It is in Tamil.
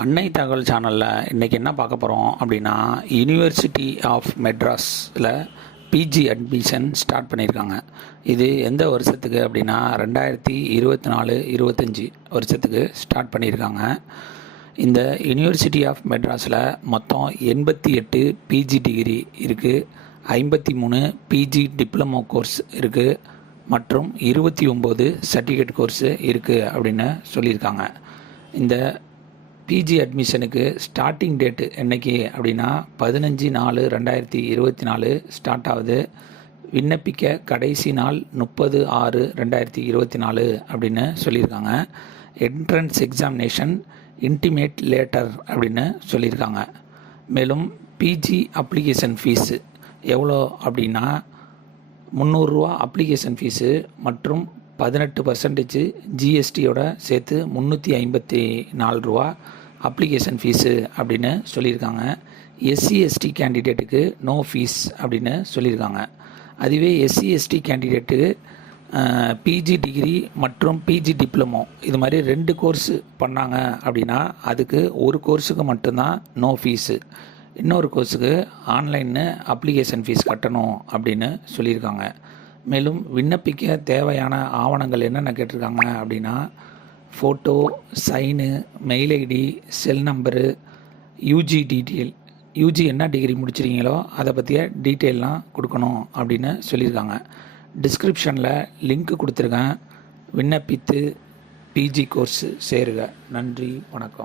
அன்னை தகவல் சேனலில் இன்றைக்கி என்ன பார்க்க போகிறோம் அப்படின்னா, யூனிவர்சிட்டி ஆஃப் மெட்ராஸில் பிஜி அட்மிஷன் ஸ்டார்ட் பண்ணியிருக்காங்க. இது எந்த வருஷத்துக்கு அப்படின்னா 2024-25 வருஷத்துக்கு ஸ்டார்ட் பண்ணியிருக்காங்க. இந்த யூனிவர்சிட்டி ஆஃப் மெட்ராஸில் மொத்தம் 88 பிஜி டிகிரி இருக்குது, 53 பிஜி டிப்ளமோ கோர்ஸ் இருக்குது மற்றும் 29 சர்டிஃபிகேட் கோர்ஸு இருக்குது அப்படின்னு சொல்லியிருக்காங்க. இந்த பிஜி அட்மிஷனுக்கு ஸ்டார்டிங் டேட்டு என்றைக்கு அப்படின்னா 15/4/2024 ஸ்டார்ட் ஆகுது. விண்ணப்பிக்க கடைசி நாள் 30/6/2024 அப்படின்னு சொல்லியிருக்காங்க. என்ட்ரன்ஸ் எக்ஸாமினேஷன் இன்டிமேட் லேட்டர் அப்படின்னு சொல்லியிருக்காங்க. மேலும் பிஜி அப்ளிகேஷன் ஃபீஸு எவ்வளோ அப்படின்னா 300 ரூபா அப்ளிகேஷன் ஃபீஸு மற்றும் 18% ஜிஎஸ்டியோட சேர்த்து 354 ரூபா அப்ளிகேஷன் ஃபீஸு அப்படின்னு சொல்லியிருக்காங்க. எஸ்சி/எஸ்டி கேண்டிடேட்டுக்கு நோ ஃபீஸ் அப்படின்னு சொல்லியிருக்காங்க. அதுவே எஸ்சி/எஸ்டி கேண்டிடேட்டுக்கு பிஜி டிகிரி மற்றும் பிஜி டிப்ளமோ இது மாதிரி 2 கோர்ஸு பண்ணாங்க அப்படின்னா அதுக்கு ஒரு கோர்ஸுக்கு மட்டும்தான் நோ ஃபீஸு, இன்னொரு கோர்ஸுக்கு ஆன்லைன்னு அப்ளிகேஷன் ஃபீஸ் கட்டணும் அப்படின்னு சொல்லியிருக்காங்க. மேலும் விண்ணப்பிக்க தேவையான ஆவணங்கள் என்னென்ன கேட்டிருக்காங்க அப்படின்னா photo, sign, mail ID, cell number, UG detail, UG என்ன டிகிரி முடிச்சிருக்கீங்களோ அதை பற்றிய டீட்டெயிலெலாம் கொடுக்கணும் அப்படின்னு சொல்லியிருக்காங்க. டிஸ்கிரிப்ஷனில் லிங்க் கொடுத்துருக்கேன். விண்ணப்பித்து பிஜி கோர்ஸ் சேருக. நன்றி, வணக்கம்.